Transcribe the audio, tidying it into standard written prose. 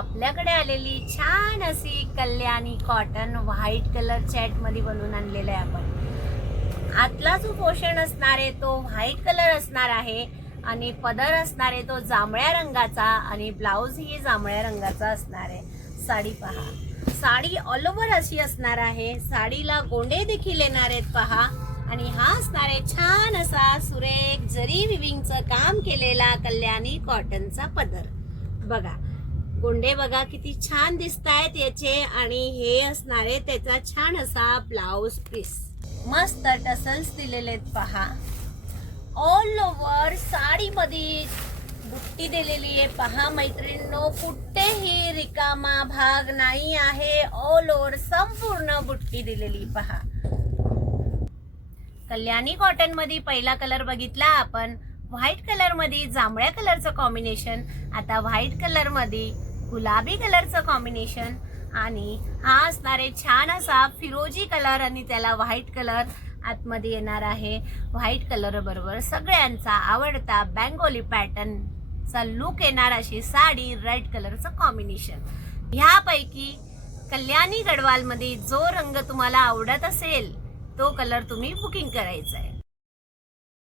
आपल्याकडे आलेली छान अशी Kalyani cotton white colour chat मध्ये बनवून आणलेलं आहे आपण। आतला जो पोर्शन असणार आहे तो व्हाईट कलर असणार आहे आणि पदर असणार आहे तो जांभळ्या रंगाचा आणि ब्लाउज ही जांभळ्या रंगाचा असणार आहे। साडी पहा, साडी ऑल ओव्हर अशी असणार आहे, साडीला गोंडे देखील येणार आहेत पहा। आणि हा असणार आहे छान असा सुरेख जरी विविंगचं काम केलेला कल्याणी कॉटनचा पदर। बघा गोंडे बघा किती छान दिसत आहेत याचे, आणि हे असणार आहे त्याचा छान असा ब्लाउज पीस। मस्त टसल्स दिलेले आहेत पहा। ऑल ओव्हर साडी मध्ये बुट्टी दिलेली आहे पहा मैत्रिणींनो, कुठेही रिकामा भाग नाही आहे, ऑल ओव्हर संपूर्ण बुट्टी दिलेली पहा। कल्याणी कॉटन मध्ये पहिला कलर बघितला आपण, व्हाईट कलर मध्ये जांभळ्या कलरचं कॉम्बिनेशन, आता व्हाईट कलर मध्ये गुलाबी कलरचं कॉम्बिनेशन, आणि हा असणारे छान असा फिरोजी कलर आणि त्याला व्हाईट कलर आतमध्ये येणार आहे। व्हाईट कलर बरोबर सगळ्यांचा आवडता बेंगोली पॅटर्नचा लुक येणार अशी साडी रेड कलरचं कॉम्बिनेशन। ह्यापैकी कल्याणी गडवाल मध्ये जो रंग तुम्हाला आवडत असेल तो कलर तुम्ही बुकिंग करायचा आहे।